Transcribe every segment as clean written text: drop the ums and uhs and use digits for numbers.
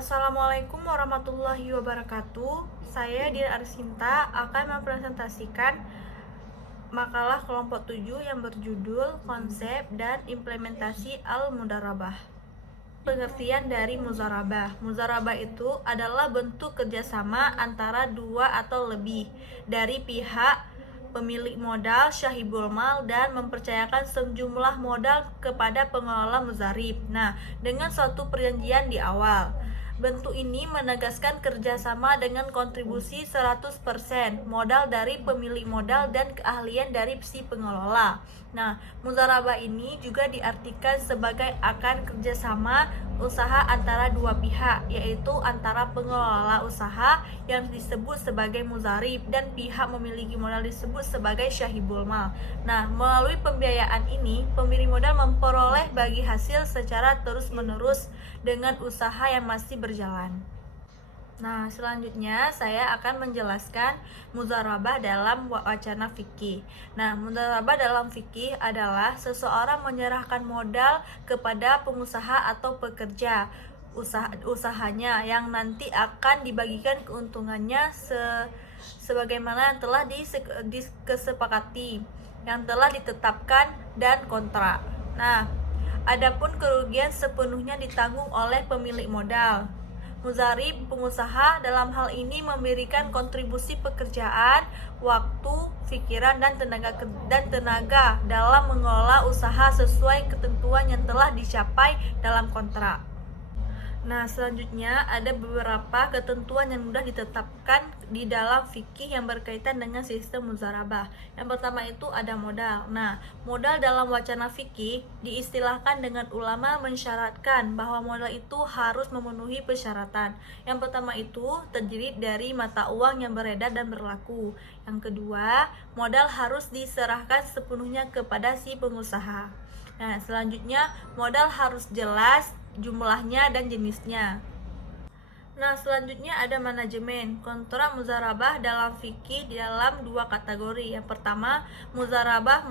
Assalamualaikum warahmatullahi wabarakatuh. Saya Dira Arsinta akan mempresentasikan makalah kelompok 7 yang berjudul Konsep dan Implementasi Al-Mudharabah. Pengertian dari muzarabah. Muzarabah itu adalah bentuk kerjasama antara dua atau lebih dari pihak pemilik modal, syahibul mal, dan mempercayakan sejumlah modal kepada pengelola muzarib. Nah, dengan suatu perjanjian di awal. Bentuk ini menegaskan kerjasama dengan kontribusi 100% modal dari pemilik modal dan keahlian dari si pengelola. Nah, muzarabah ini juga diartikan sebagai akar kerjasama usaha antara dua pihak, yaitu antara pengelola usaha yang disebut sebagai muzarib dan pihak memiliki modal disebut sebagai syahibul mal. Nah, melalui pembiayaan ini, pemilik modal memperoleh bagi hasil secara terus-menerus dengan usaha yang masih berjalan. Nah, selanjutnya saya akan menjelaskan muzarabah dalam wacana fikih. Nah, muzarabah dalam fikih adalah seseorang menyerahkan modal kepada pengusaha atau pekerja usahanya yang nanti akan dibagikan keuntungannya sebagaimana yang telah disepakati, yang telah ditetapkan dan kontrak. Nah, adapun kerugian sepenuhnya ditanggung oleh pemilik modal. Muzarib, pengusaha, dalam hal ini memberikan kontribusi pekerjaan, waktu, pikiran, dan tenaga dalam mengelola usaha sesuai ketentuan yang telah dicapai dalam kontrak. Nah, selanjutnya ada beberapa ketentuan yang mudah ditetapkan di dalam fikih yang berkaitan dengan sistem muzarabah. Yang pertama itu ada modal. Nah, modal dalam wacana fikih diistilahkan dengan ulama mensyaratkan bahwa modal itu harus memenuhi persyaratan. Yang pertama itu terdiri dari mata uang yang beredar dan berlaku. Yang kedua, modal harus diserahkan sepenuhnya kepada si pengusaha. Nah, selanjutnya modal harus jelas jumlahnya dan jenisnya. Nah, selanjutnya ada manajemen. Kontrak muzarabah dalam fikih dalam dua kategori. Yang pertama, muzarabah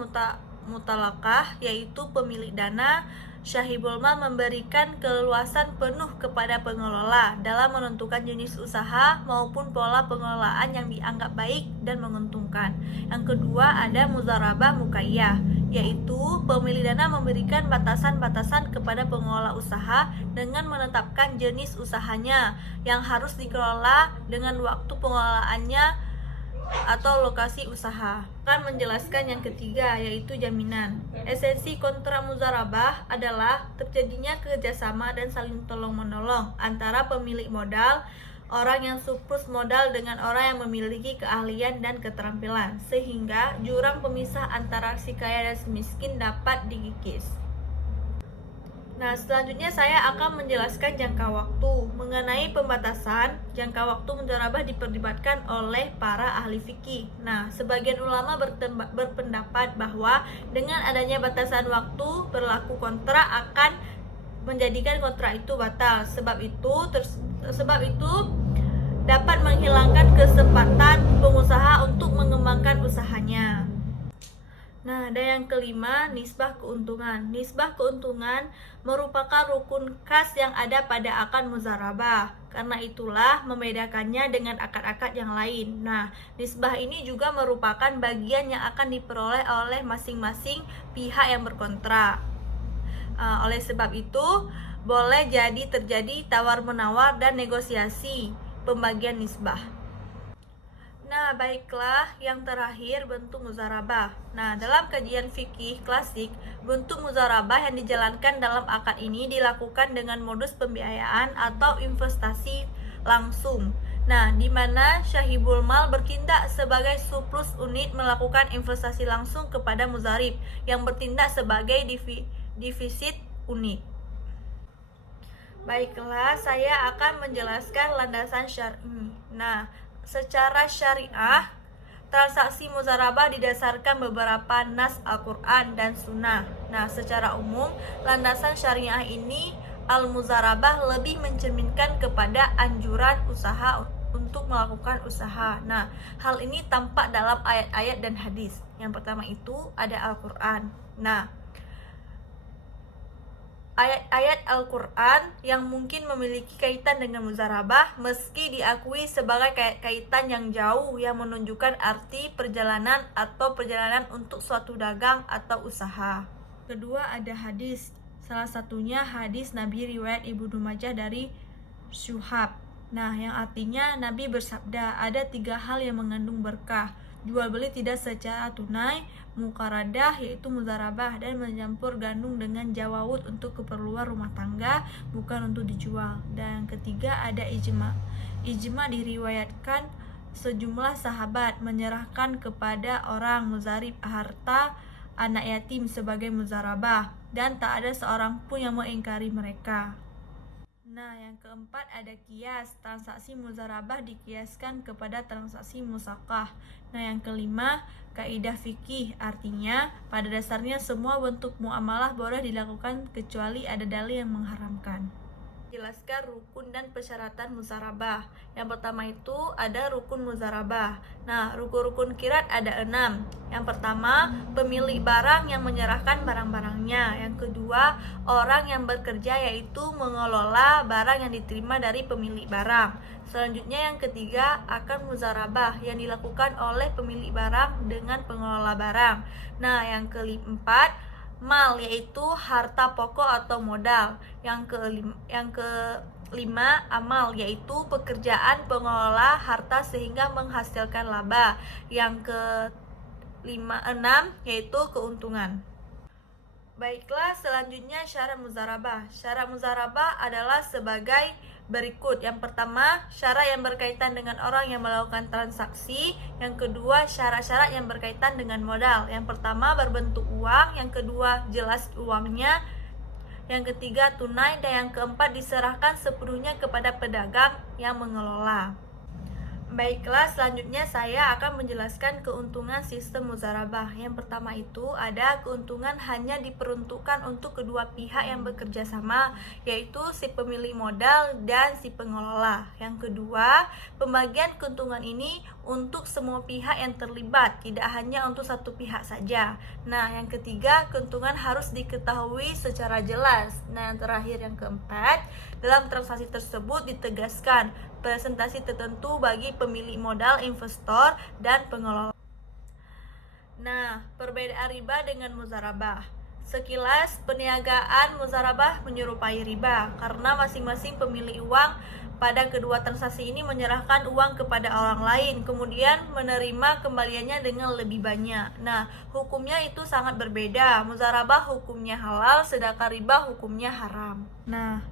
mutalakah, yaitu pemilik dana. Syahibul mal memberikan keleluasan penuh kepada pengelola dalam menentukan jenis usaha maupun pola pengelolaan yang dianggap baik dan menguntungkan. Yang kedua ada muzarabah mukayyah, yaitu pemilik dana memberikan batasan-batasan kepada pengelola usaha dengan menetapkan jenis usahanya yang harus dikelola dengan waktu pengelolaannya atau lokasi usaha. Akan menjelaskan yang ketiga, yaitu jaminan. Esensi kontrak muzarabah adalah terjadinya kerjasama dan saling tolong-menolong antara pemilik modal, orang yang surplus modal dengan orang yang memiliki keahlian dan keterampilan, sehingga jurang pemisah antara si kaya dan si miskin dapat dikikis. Nah, selanjutnya saya akan menjelaskan jangka waktu. Mengenai pembatasan, jangka waktu muzarabah diperdebatkan oleh para ahli fikih. Nah, sebagian ulama berpendapat bahwa dengan adanya batasan waktu, berlaku kontrak akan menjadikan kontrak itu batal. Sebab itu dapat menghilangkan kesempatan pengusaha untuk mengembangkan usahanya. Nah, dan yang kelima, nisbah keuntungan. Nisbah keuntungan merupakan rukun khas yang ada pada akad muzarabah. Karena itulah membedakannya dengan akad-akad yang lain. Nah, nisbah ini juga merupakan bagian yang akan diperoleh oleh masing-masing pihak yang berkontrak. Oleh sebab itu, boleh jadi terjadi tawar-menawar dan negosiasi pembagian nisbah. Nah, baiklah, yang terakhir bentuk muzarabah. Nah, dalam kajian fikih klasik, bentuk muzarabah yang dijalankan dalam akad ini dilakukan dengan modus pembiayaan atau investasi langsung. Nah, di mana syahibul mal bertindak sebagai surplus unit melakukan investasi langsung kepada muzarib yang bertindak sebagai defisit unit. Baiklah, saya akan menjelaskan landasan syar'i. Nah, secara syariah, transaksi muzarabah didasarkan beberapa nas Al-Quran dan Sunnah. Nah, secara umum, landasan syariah ini al-muzarabah lebih mencerminkan kepada anjuran usaha untuk melakukan usaha. Nah, hal ini tampak dalam ayat-ayat dan hadis. Yang pertama itu ada Al-Quran. Nah, ayat-ayat Al-Quran yang mungkin memiliki kaitan dengan muzarabah meski diakui sebagai kaitan yang jauh yang menunjukkan arti perjalanan atau perjalanan untuk suatu dagang atau usaha. Kedua, ada hadis. Salah satunya hadis Nabi riwayat Ibnu Majah dari Syuhab. Nah, yang artinya Nabi bersabda, ada 3 hal yang mengandung berkah. Jual beli tidak secara tunai, mukaradah yaitu muzarabah, dan mencampur gandum dengan jawawut untuk keperluan rumah tangga, bukan untuk dijual. Dan yang ketiga ada ijma. Ijma diriwayatkan sejumlah sahabat menyerahkan kepada orang muzarib harta anak yatim sebagai muzarabah, dan tak ada seorang pun yang mengingkari mereka. Nah, yang keempat ada kias. Transaksi muzarabah dikiaskan kepada transaksi musakah. Nah, yang kelima, kaidah fikih. Artinya, pada dasarnya semua bentuk muamalah boleh dilakukan kecuali ada dalil yang mengharamkan. Jelaskan rukun dan persyaratan muzarabah. Yang pertama itu ada rukun muzarabah. Nah, rukun-rukun kirat ada 6. Yang pertama, pemilik barang yang menyerahkan barang-barangnya. Yang kedua, orang yang bekerja yaitu mengelola barang yang diterima dari pemilik barang. Selanjutnya yang ketiga, akad muzarabah yang dilakukan oleh pemilik barang dengan pengelola barang. Nah, yang keempat, mal yaitu harta pokok atau modal. Yang kelima amal yaitu pekerjaan pengelola harta sehingga menghasilkan laba. Yang enam yaitu keuntungan. Baiklah, selanjutnya syarat muzarabah. Syarat muzarabah adalah sebagai berikut. Yang pertama, syarat yang berkaitan dengan orang yang melakukan transaksi. Yang kedua, syarat-syarat yang berkaitan dengan modal. Yang pertama, berbentuk uang. Yang kedua, jelas uangnya. Yang ketiga, tunai. Dan yang keempat, diserahkan sepenuhnya kepada pedagang yang mengelola. Baiklah, selanjutnya saya akan menjelaskan keuntungan sistem muzarabah. Yang pertama itu ada keuntungan hanya diperuntukkan untuk kedua pihak yang bekerja sama, yaitu si pemilik modal dan si pengelola. Yang kedua, pembagian keuntungan ini untuk semua pihak yang terlibat, tidak hanya untuk satu pihak saja. Nah, yang ketiga, keuntungan harus diketahui secara jelas. Nah, yang terakhir, yang keempat, dalam transaksi tersebut ditegaskan presentasi tertentu bagi pemilik modal, investor, dan pengelola. Nah, perbedaan riba dengan muzarabah. Sekilas, perniagaan muzarabah menyerupai riba karena masing-masing pemilik uang pada kedua transaksi ini menyerahkan uang kepada orang lain, kemudian menerima kembaliannya dengan lebih banyak. Nah, hukumnya itu sangat berbeda. Muzarabah hukumnya halal, sedangkan riba hukumnya haram. Nah,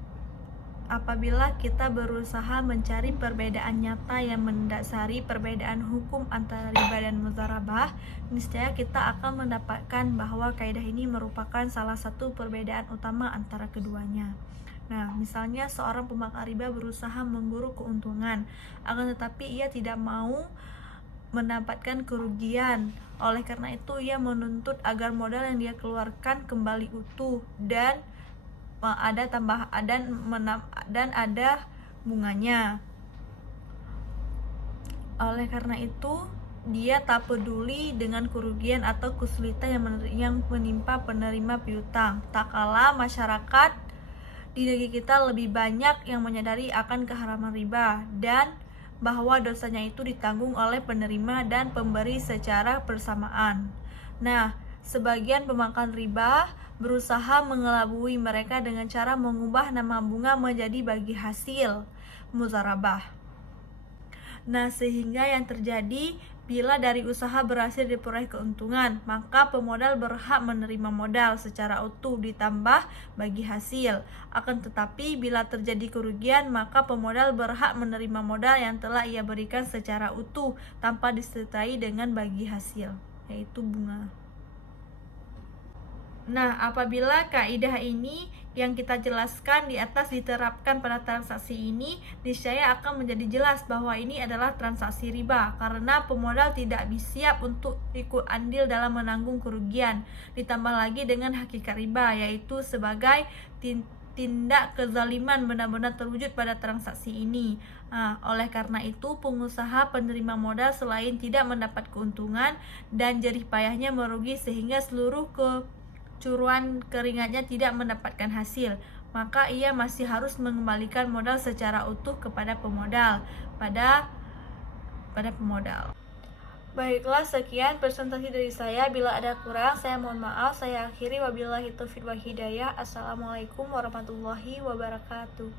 apabila kita berusaha mencari perbedaan nyata yang mendasari perbedaan hukum antara riba dan muzarabah, niscaya kita akan mendapatkan bahwa kaidah ini merupakan salah satu perbedaan utama antara keduanya. Nah, misalnya seorang pemakan riba berusaha memburu keuntungan, akan tetapi ia tidak mau mendapatkan kerugian. Oleh karena itu, ia menuntut agar modal yang dia keluarkan kembali utuh dan ada dan ada bunganya. Oleh karena itu, dia tak peduli dengan kerugian atau kesulitan yang menimpa penerima piutang. Tak kalah masyarakat di negeri kita lebih banyak yang menyadari akan keharaman riba dan bahwa dosanya itu ditanggung oleh penerima dan pemberi secara bersamaan. Nah, sebagian pemakan riba berusaha mengelabui mereka dengan cara mengubah nama bunga menjadi bagi hasil muzarabah. Nah, sehingga yang terjadi bila dari usaha berhasil diperoleh keuntungan, maka pemodal berhak menerima modal secara utuh ditambah bagi hasil. Akan tetapi bila terjadi kerugian, maka pemodal berhak menerima modal yang telah ia berikan secara utuh tanpa disertai dengan bagi hasil, yaitu bunga. Nah, apabila kaidah ini yang kita jelaskan di atas diterapkan pada transaksi ini, niscaya akan menjadi jelas bahwa ini adalah transaksi riba karena pemodal tidak siap untuk ikut andil dalam menanggung kerugian. Ditambah lagi dengan hakikat riba, yaitu sebagai tindak kezaliman benar-benar terwujud pada transaksi ini. Nah, oleh karena itu, pengusaha penerima modal selain tidak mendapat keuntungan dan jerih payahnya merugi sehingga seluruh curuan keringatnya tidak mendapatkan hasil, maka ia masih harus mengembalikan modal secara utuh kepada pemodal pada pemodal. Baiklah, sekian presentasi dari saya. Bila ada kurang, saya mohon maaf. Saya akhiri, wabillahi taufiq wal hidayah. Assalamualaikum warahmatullahi wabarakatuh.